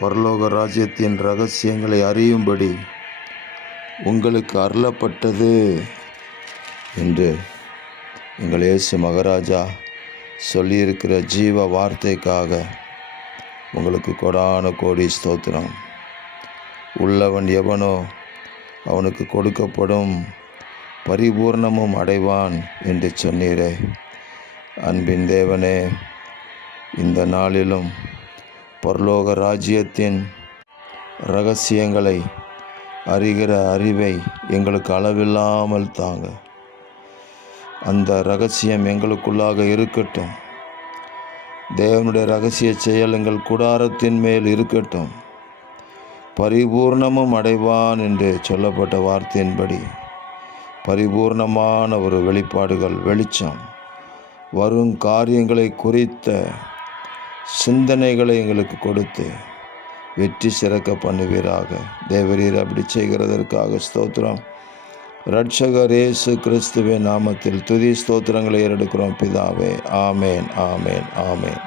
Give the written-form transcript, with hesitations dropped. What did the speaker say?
பரலோக ராஜ்யத்தின் இரகசியங்களை அறியும்படி உங்களுக்கு அருளப்பட்டது என்று எங்கள் இயேசு மகாராஜா சொல்லியிருக்கிற ஜீவ வார்த்தைக்காக உங்களுக்கு கொடான கோடி ஸ்தோத்திரம். உள்ளவன் எவனோ அவனுக்கு கொடுக்கப்படும், பரிபூர்ணமும் அடைவான் என்று சொன்னீரே. அன்பின் தேவனே, இந்த நாளிலும் பரலோக ராஜ்யத்தின் இரகசியங்களை அறிகிற அறிவை எங்களுக்கு அளவில்லாமல் தாங்க. அந்த இரகசியம் எங்களுக்குள்ளாக இருக்கட்டும். தேவனுடைய இரகசிய செயல் எங்கள் கூடாரத்தின் மேல் இருக்கட்டும். பரிபூர்ணமும் அடைவான் என்று சொல்லப்பட்ட வார்த்தையின்படி பரிபூர்ணமான ஒரு வெளிப்பாடுகள், வெளிச்சம், வரும் காரியங்களை குறித்த சிந்தனைகளை எங்களுக்கு கொடுத்து வெற்றி சிறக்க பண்ணுவீராக. தேவரீர் அப்படி செய்கிறதற்காக ஸ்தோத்திரம். இரட்சகர் இயேசு கிறிஸ்துவின் நாமத்தில் துதி ஸ்தோத்திரங்களை ஏறெடுக்கிறோம் பிதாவே. ஆமேன், ஆமேன், ஆமேன்.